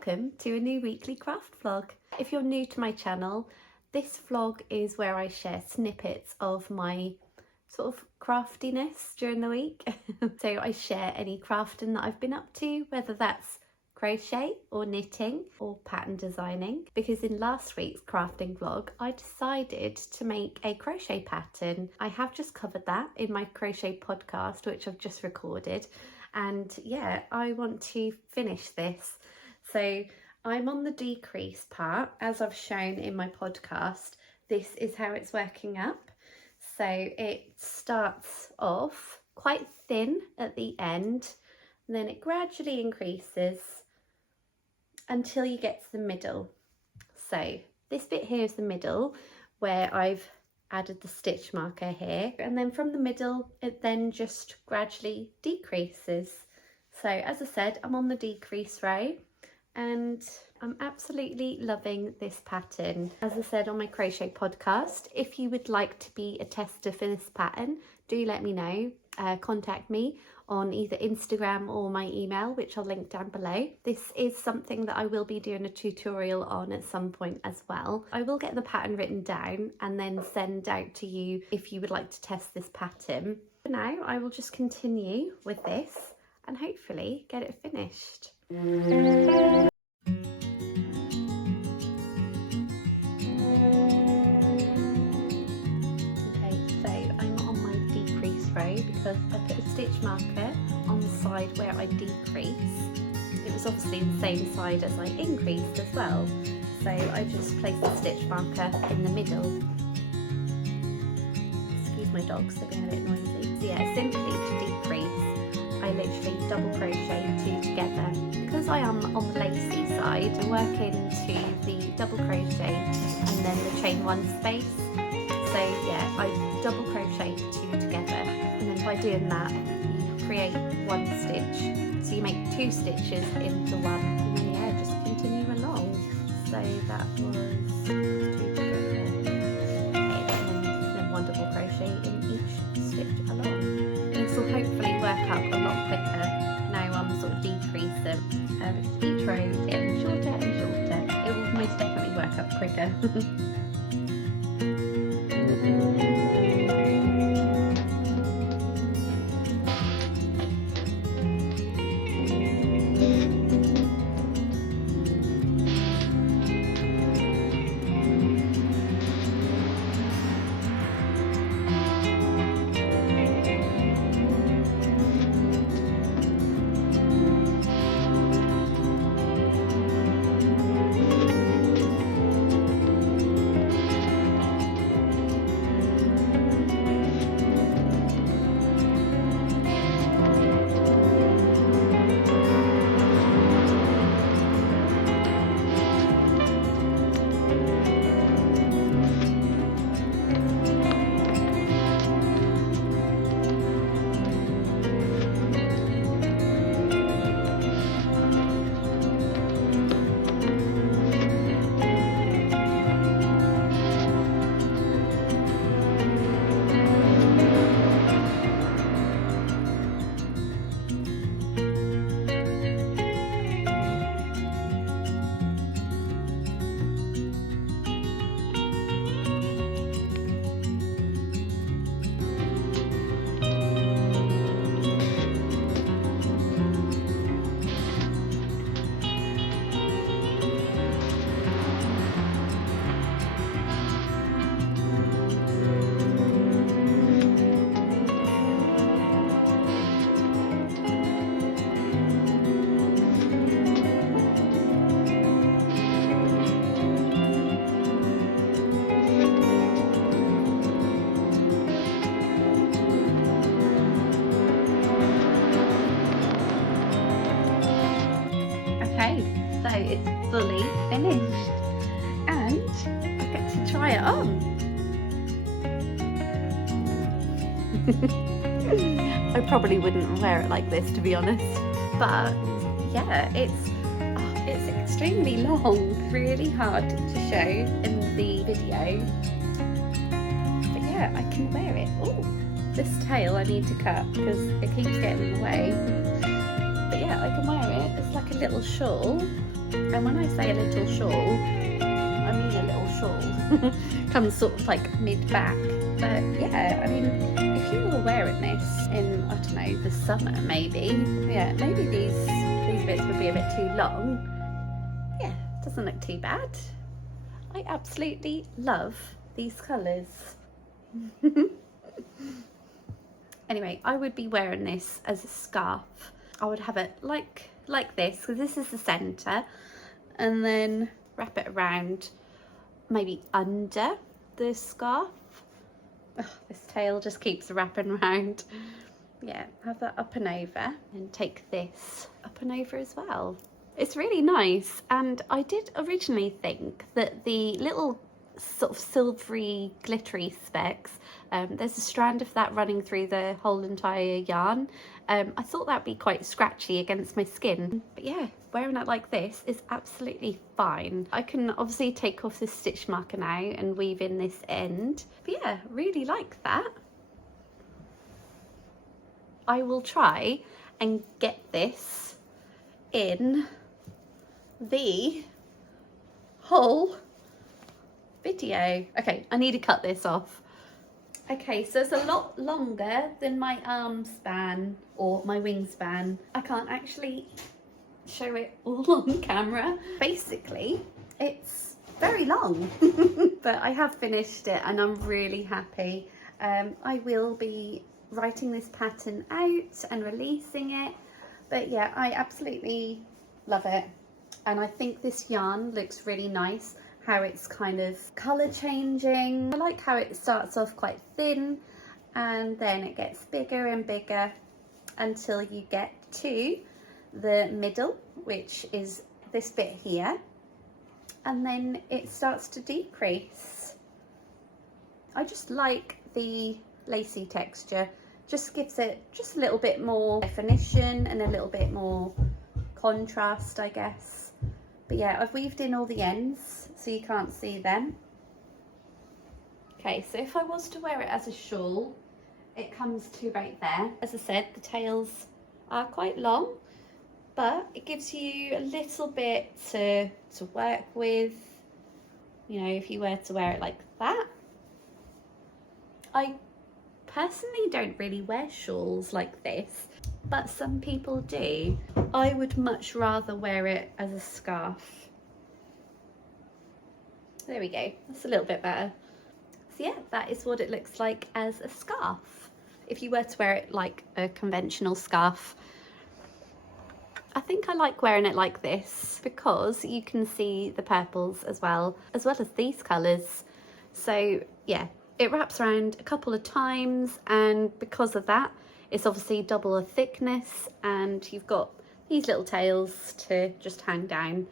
welcome to a new weekly craft vlog. If you're new to my channel, this vlog is where I share snippets of my sort of craftiness during the week. So I share any crafting that I've been up to, whether that's crochet or knitting or pattern designing, because in last week's crafting vlog I decided to make a crochet pattern. I have just covered that in my crochet podcast, which I've just recorded, and yeah, I want to finish this. So I'm on the decrease part, as I've shown in my podcast. This is how it's working up. So it starts off quite thin at the end, and then it gradually increases until you get to the middle. So this bit here is the middle, where I've added the stitch marker here, and then from the middle it then just gradually decreases. So as I said, I'm on the decrease row and I'm absolutely loving this pattern. As I said on my crochet podcast, if you would like to be a tester for this pattern, do let me know. Contact me on either Instagram or my email, which I'll link down below. This is something that I will be doing a tutorial on at some point as well. I will get the pattern written down and then send out to you if you would like to test this pattern. For now, I will just continue with this and hopefully get it finished. Because I put a stitch marker on the side where I decrease. It was obviously the same side as I increased as well, so I just placed the stitch marker in the middle. Excuse my dogs, they're being a bit noisy. So yeah, simply to decrease, I literally double crochet two together. Because I am on the lacy side, I work into the double crochet and then the chain one space. So yeah, I double crochet two together, and then by doing that you create one stitch, so you make two stitches into one, and then yeah, just continue along. So that was two together, okay, and then one double crochet in each stitch along. These will hopefully work up a lot quicker now I'm sort of decreasing. Each row is getting shorter and shorter. It will most definitely work up quicker. So it's fully finished and I get to try it on. I probably wouldn't wear it like this, to be honest, but yeah, it's extremely long, really hard to show in the video, but yeah, I can wear it. Oh, this tail I need to cut because it keeps getting in the way, but yeah, yeah, I can wear it. It's like a little shawl. And when I say a little shawl, I mean a little shawl. Comes sort of like mid-back. But yeah, I mean, if you were wearing this in, I don't know, the summer maybe, yeah, maybe these bits would be a bit too long. Yeah, doesn't look too bad. I absolutely love these colours. Anyway, I would be wearing this as a scarf. I would have it like this, because this is the centre, and then wrap it around, maybe under the scarf. Ugh, this tail just keeps wrapping around. Yeah, have that up and over, and take this up and over as well. It's really nice, and I did originally think that the little sort of silvery glittery specks, there's a strand of that running through the whole entire yarn. I thought that'd be quite scratchy against my skin, but yeah, wearing it like this is absolutely fine. I can obviously take off this stitch marker now and weave in this end, but yeah, really like that. I will try and get this in the whole video. Okay, I need to cut this off. Okay, so it's a lot longer than my arm span or my wingspan. I can't actually show it all on camera. Basically, it's very long, but I have finished it and I'm really happy. I will be writing this pattern out and releasing it, but yeah, I absolutely love it. And I think this yarn looks really nice, how it's kind of colour changing. I like how it starts off quite thin and then it gets bigger and bigger until you get to the middle, which is this bit here, and then it starts to decrease. I just like the lacy texture, just gives it just a little bit more definition and a little bit more contrast, I guess. But yeah, I've weaved in all the ends so you can't see them. Okay, so if I was to wear it as a shawl, it comes to right there. As I said, the tails are quite long, but it gives you a little bit to work with, you know, if you were to wear it like that. I personally don't really wear shawls like this, but some people do. I would much rather wear it as a scarf. There we go, that's a little bit better. So yeah, that is what it looks like as a scarf. If you were to wear it like a conventional scarf. I think I like wearing it like this because you can see the purples as well as these colours. So yeah, it wraps around a couple of times, and because of that, it's obviously double the thickness, and you've got these little tails to just hang down.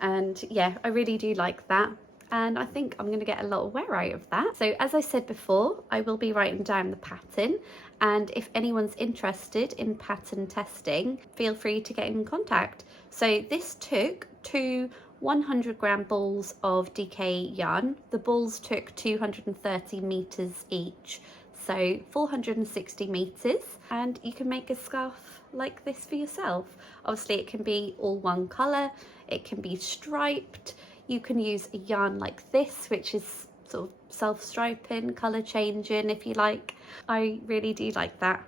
And yeah, I really do like that. And I think I'm going to get a lot of wear out of that. So as I said before, I will be writing down the pattern, and if anyone's interested in pattern testing, feel free to get in contact. So this took 2 100-gram balls of DK yarn. The balls took 230 meters each, so 460 meters, and you can make a scarf like this for yourself. Obviously it can be all one color, it can be striped. You can use a yarn like this, which is sort of self-striping, colour changing if you like. I really do like that.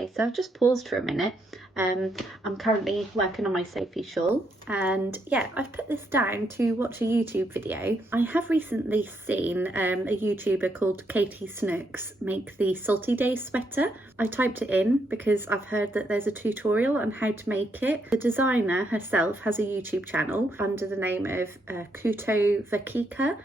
Okay, so I've just paused for a minute. I'm currently working on my Sophie shawl, and yeah, I've put this down to watch a YouTube video. I have recently seen a YouTuber called Katie Snooks make the Salty Days sweater. I typed it in because I've heard that there's a tutorial on how to make it. The designer herself has a YouTube channel under the name of Kuto Vakika.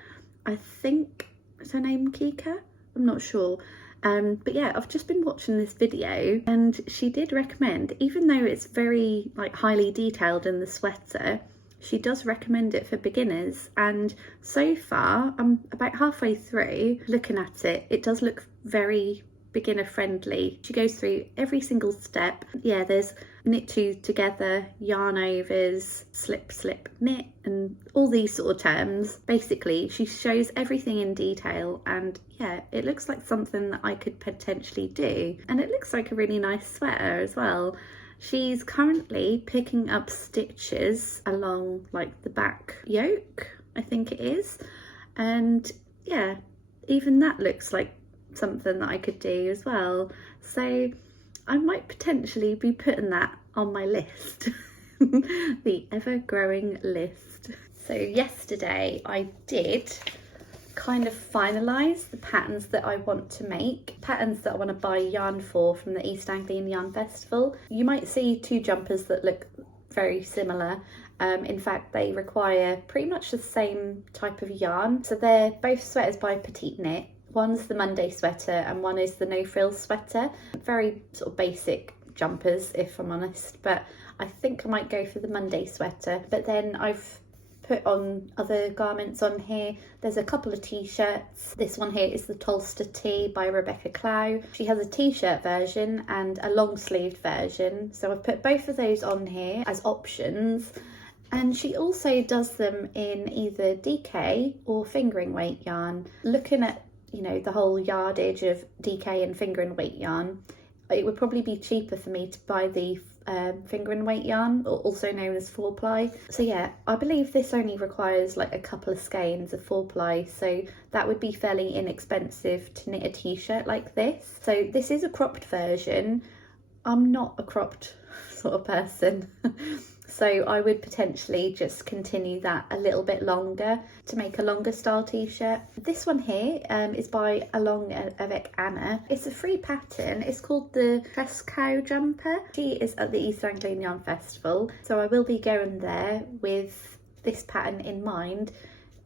I think is her name Kika? I'm not sure. But yeah, I've just been watching this video, and she did recommend, even though it's very like highly detailed in the sweater, she does recommend it for beginners. And so far, I'm about halfway through looking at it. It does look very beginner friendly. She goes through every single step. Yeah, there's knit two together, yarn overs, slip slip knit, and all these sort of terms. Basically, she shows everything in detail, and yeah, it looks like something that I could potentially do, and it looks like a really nice sweater as well. She's currently picking up stitches along like the back yoke, I think it is, and yeah, even that looks like something that I could do as well. So I might potentially be putting that on my list, the ever-growing list. So yesterday I did kind of finalise the patterns that I want to make, patterns that I want to buy yarn for from the East Anglian Yarn Festival. You might see two jumpers that look very similar. In fact, they require pretty much the same type of yarn. So they're both sweaters by Petite Knit. One's the Monday sweater and one is the no frills sweater. Very sort of basic jumpers, if I'm honest, but I think I might go for the Monday sweater. But then I've put on other garments on here. There's a couple of t-shirts. This one here is the Tolster tee by Rebecca Clow. She has a t-shirt version and a long sleeved version, so I've put both of those on here as options. And she also does them in either DK or fingering weight yarn. Looking at, you know, the whole yardage of DK and fingering weight yarn, it would probably be cheaper for me to buy the fingering weight yarn, also known as 4-ply. So yeah, I believe this only requires like a couple of skeins of 4-ply, so that would be fairly inexpensive to knit a t-shirt like this. So this is a cropped version. I'm not a cropped sort of person. So I would potentially just continue that a little bit longer to make a longer style t-shirt. This one here is by Along avec Anna. It's a free pattern. It's called the Trescow jumper. She is at the East Anglian Yarn Festival, so I will be going there with this pattern in mind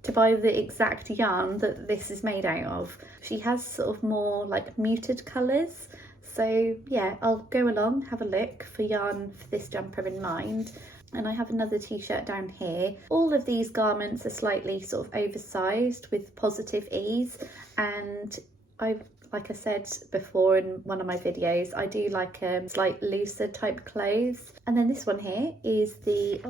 to buy the exact yarn that this is made out of. She has sort of more like muted colours. So yeah, I'll go along, have a look for yarn for this jumper in mind. And I have another t-shirt down here. All of these garments are slightly sort of oversized with positive ease, and like I said before in one of my videos, I do like slight looser type clothes. And then this one here is the,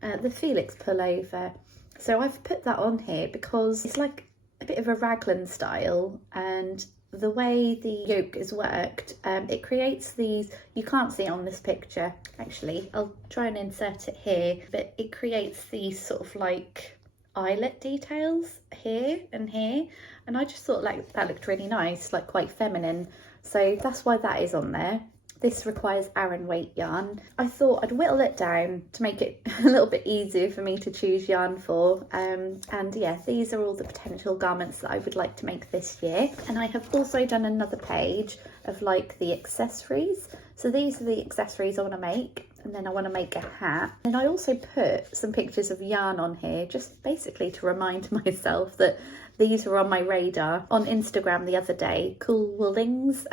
the Felix pullover. So I've put that on here because it's like a bit of a raglan style, and the way the yoke is worked, it creates these, you can't see it on this picture actually, I'll try and insert it here, but it creates these sort of like eyelet details here and here, and I just thought like that looked really nice, like quite feminine, so that's why that is on there. This requires Aran weight yarn. I thought I'd whittle it down to make it a little bit easier for me to choose yarn for. And yeah, these are all the potential garments that I would like to make this year. And I have also done another page of like the accessories. So these are the accessories I want to make. And then I want to make a hat. And I also put some pictures of yarn on here, just basically to remind myself that these were on my radar. On Instagram the other day, Cool Woolings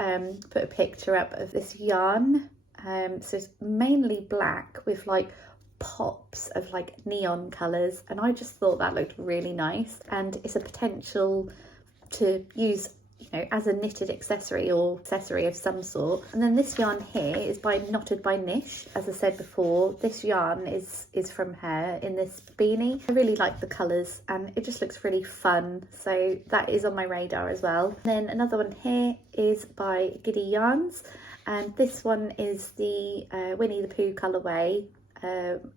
put a picture up of this yarn. So it's mainly black with like pops of like neon colours, and I just thought that looked really nice, and it's a potential to use, you know, as a knitted accessory or accessory of some sort. And then this yarn here is by Knotted by Nish. As I said before, this yarn is from her in this beanie. I really like the colours and it just looks really fun, so that is on my radar as well. And then another one here is by Giddy Yarns, and this one is the Winnie the Pooh colourway.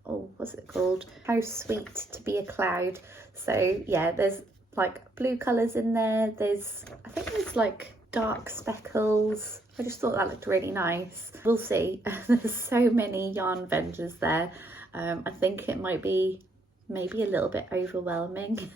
What's it called? How Sweet to Be a Cloud. So yeah, there's like blue colours in there. I think there's like dark speckles, I just thought that looked really nice. We'll see. There's so many yarn vendors there. I think it might be maybe a little bit overwhelming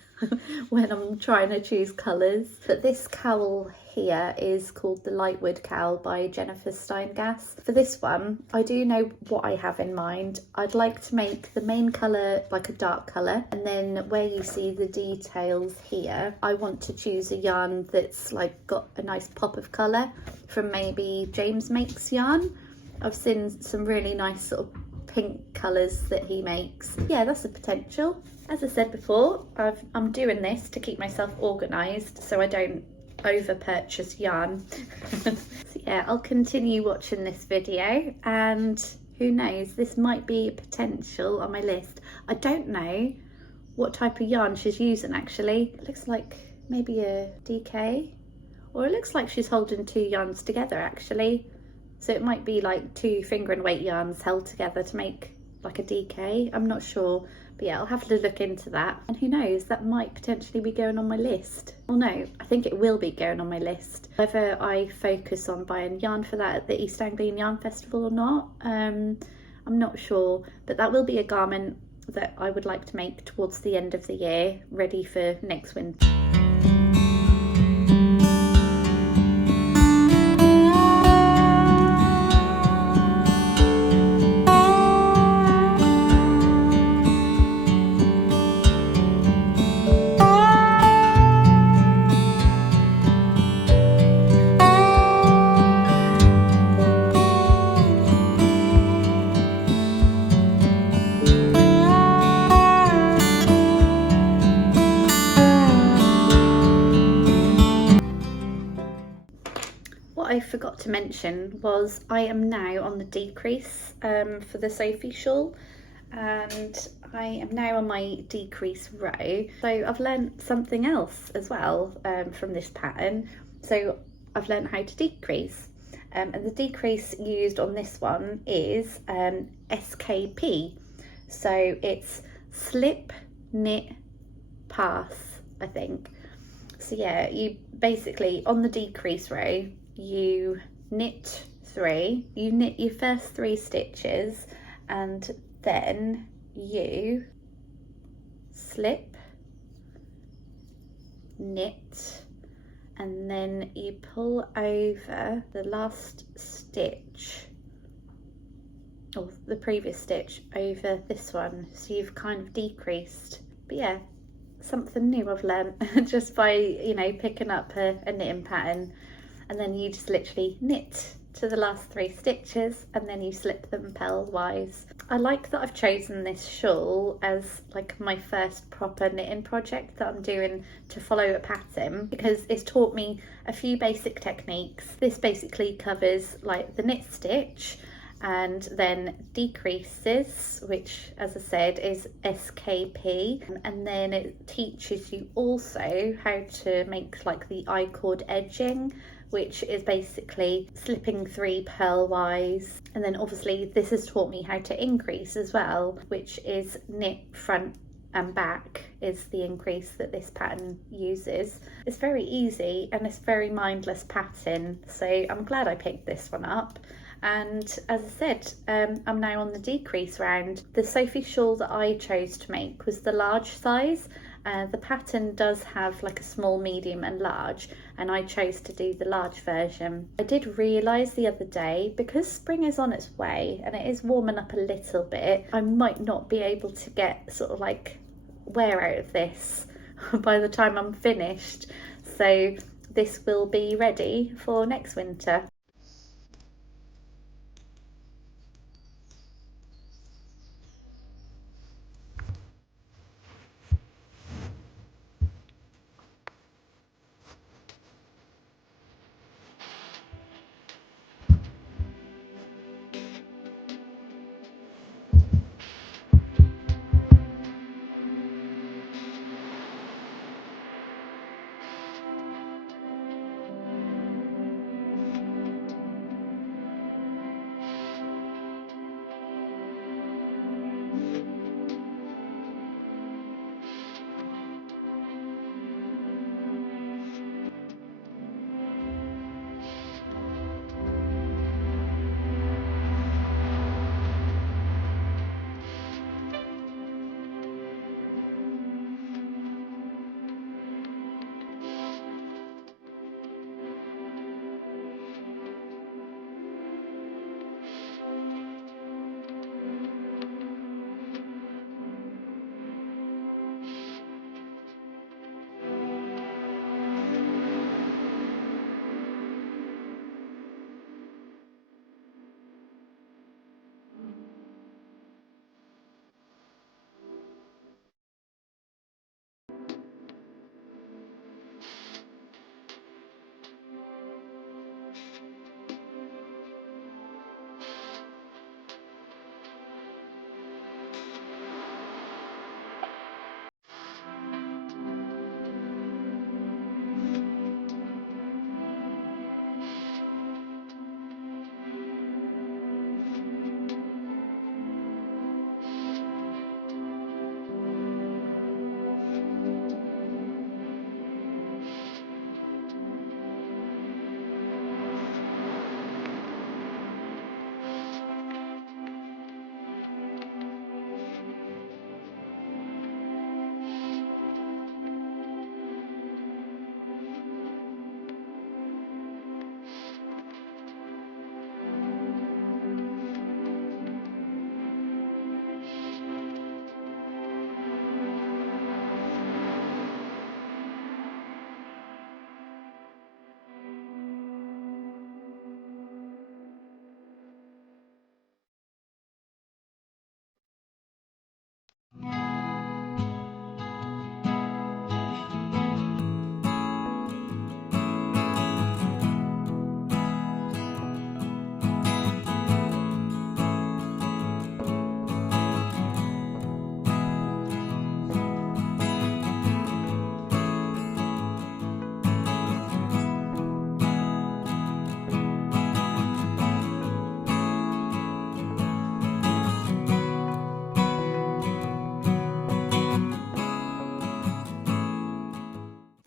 when I'm trying to choose colours. But this cowl here is called the Lightwood Cowl by Jennifer Steingass. For this one, I do know what I have in mind. I'd like to make the main colour like a dark colour, and then where you see the details here, I want to choose a yarn that's like got a nice pop of colour from maybe James Makes yarn. I've seen some really nice sort of pink colours that he makes. Yeah, that's the potential. As I said before, I'm doing this to keep myself organised so I don't over purchase yarn. So yeah, I'll continue watching this video, and who knows, this might be a potential on my list. I don't know what type of yarn she's using actually. It looks like maybe a DK, or it looks like she's holding two yarns together actually. So it might be like two finger and weight yarns held together to make like a DK. I'm not sure, but yeah, I'll have to look into that. And who knows, that might potentially be going on my list. Well, no, I think it will be going on my list. Whether I focus on buying yarn for that at the East Anglian Yarn Festival or not, I'm not sure. But that will be a garment that I would like to make towards the end of the year, ready for next winter. What I forgot to mention was I am now on the decrease for the Sophie shawl, and I am now on my decrease row. So I've learnt something else as well from this pattern. So I've learnt how to decrease, and the decrease used on this one is SKP. So it's slip, knit, pass, I think. So yeah, you basically on the decrease row, you knit your first 3 stitches, and then you slip, knit, and then you pull over the last stitch, or the previous stitch over this one, so you've kind of decreased. But yeah, something new I've learnt just by, you know, picking up a knitting pattern. And then you just literally knit to the last 3 stitches, and then you slip them purlwise. I like that I've chosen this shawl as like my first proper knitting project that I'm doing to follow a pattern, because it's taught me a few basic techniques. This basically covers like the knit stitch, and then decreases, which as I said is SKP, and then it teaches you also how to make like the I-cord edging, which is basically slipping 3 purlwise. And then obviously this has taught me how to increase as well, which is knit front and back is the increase that this pattern uses. It's very easy and it's very mindless pattern, so I'm glad I picked this one up. And as I said, I'm now on the decrease round. The Sophie shawl that I chose to make was the large size. The pattern does have like a small, medium and large, and I chose to do the large version. I did realise the other day, because spring is on its way and it is warming up a little bit, I might not be able to get sort of like wear out of this by the time I'm finished. So this will be ready for next winter.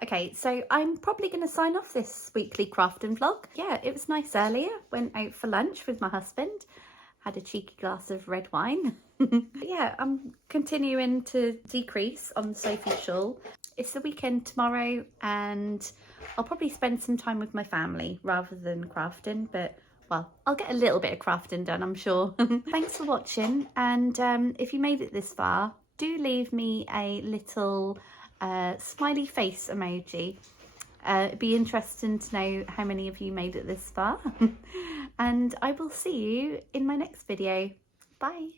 Okay, so I'm probably going to sign off this weekly crafting vlog. Yeah, it was nice earlier. Went out for lunch with my husband. Had a cheeky glass of red wine. Yeah, I'm continuing to decrease on the Sophie shawl. It's the weekend tomorrow and I'll probably spend some time with my family rather than crafting, but well, I'll get a little bit of crafting done, I'm sure. Thanks for watching, and if you made it this far, do leave me a little smiley face emoji. It'd be interesting to know how many of you made it this far. And I will see you in my next video. Bye.